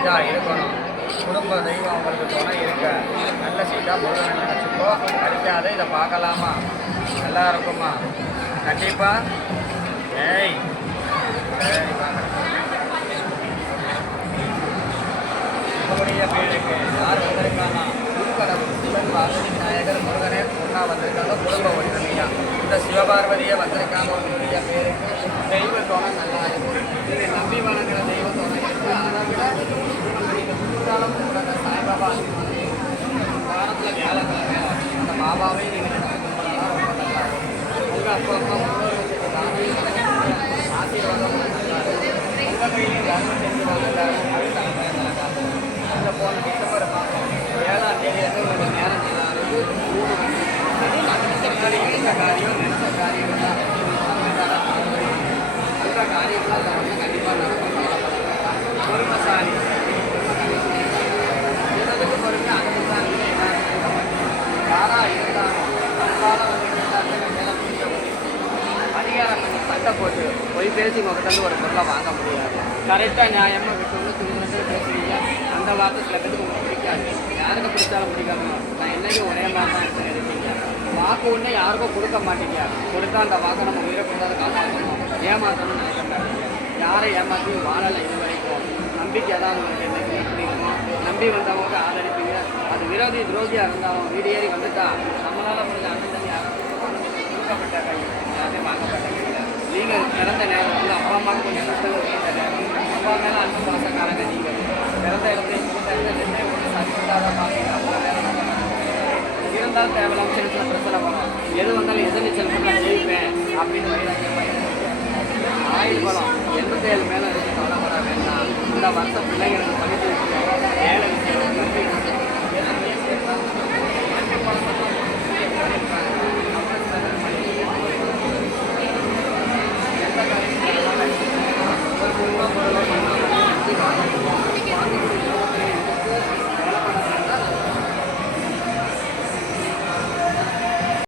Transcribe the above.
நீட்டாக இருக்கணும். குடும்ப தெய்வம் அவங்களுக்கு துணை இருக்க நல்ல சீட்டாக முருகனை நினச்சிக்கோ. அடிக்காத இதை பார்க்கலாமா? நல்லா இருக்குமா? கண்டிப்பாக. ஏய் சரி வாங்க. உங்களுடைய பேருக்கு யார் வந்திருக்கானா? குருக்கடவுள் சிவன் வாசனி விநாயகர் முருகனே பொண்ணா வந்திருக்காங்க. குடும்ப ஒற்றுமையா இந்த சிவபார்வதியை வந்திருக்காங்க. உங்களுடைய பேருக்கு தெய்வ துணை நல்லா இருக்கும். இது நம்பி வணங்குற தெய்வ துணை இருக்கு. அதை விட குற்றாலம் கூட சாய்பாபா வாரத்தில் வியாழக்கிழமை அந்த பாபாவே நீங்கள் கும்பிடலாம். ரொம்ப நல்லா இருக்கும். உங்கள் அப்பா அம்மா முன்னோர்களுக்கு ஆசீர்வாதம் உங்கள் கையிலையும் தர்மம் செஞ்சு வாங்க. அந்த போன டிசம்பர் மாதம் 7ஆம் தேதி வந்து உங்களுக்கு நேரம் இருக்கு. 3 மணி எடுத்த காரியம் நினைச்ச காரியம் தான் அந்த காரியம்லாம் வந்து கண்டிப்பாக நடக்கும். பொறுமைசாலி சிலதுக்கு பொறுமை அனுபவம் யாராக இருந்தாலும் அன்பால் அதிகாரம் சட்டை போட்டு போய் பேசி முகத்தந்து ஒரு பொருளை வாங்க முடியாது. கரெக்டாக நியாயமாக விட்டு வந்து திரும்ப பேசுவீங்க. அந்த வார்த்தை சில பேருக்கு உங்களுக்கு பிடிக்காது. யாருக்கு பிடிச்சாலும் பிடிக்காம நான் என்னைக்கும் ஒரே மாதிரி தான் நினைப்பீங்க. வாக்கு ஒன்று யாருக்கும் கொடுக்க மாட்டீங்க. கொடுத்தா அந்த வாக்கை நம்ம உயிரை கொண்டாந்து காப்பாற்றணும். ஏமாற்றணும்னு நினைக்க மாட்டீங்க. யாரை ஏமாற்றியும் வாழலை இது வரைக்கும். நம்பிக்கை தான் உங்களுக்கு என்னைக்கு பிடிக்குமோ நம்பி வந்தவங்க ஆதரிப்பீங்க. அது விரோதி துரோகியாக இருந்தாலும் வீடு ஏறி வந்துட்டா நம்மளால் முடிஞ்ச அண்ணன் யாரும் கொடுக்கப்பட்ட கை யாருமே வாங்கப்பட்ட கையில் நீங்கள் பிறந்த நேரம் வந்து அப்பா அம்மாவுக்கு கொஞ்சம் கஷ்டங்கள் கேட்ட நேரம். அப்பா மேலே அன்பு பாசக்காரங்க நீங்கள் பிறந்த இடத்துல இந்த இடத்துல ஒரு சதிப்பட்டாத பார்ப்பீங்க. அப்பா மேலே இருந்தாலும் தேவையில்லாமல் சின்ன சின்ன பிரச்சனை வரும். எது வந்தாலும் எதிர்நீச்சல் நான் ஜெயிப்பேன் அப்படின்னு வைராக்கியமாக ஆயுள் பலம் 87 மேலே இருக்கு. கவலைப்பட வேண்டாம். இந்த வருஷம் பிள்ளைங்களுக்கு படித்து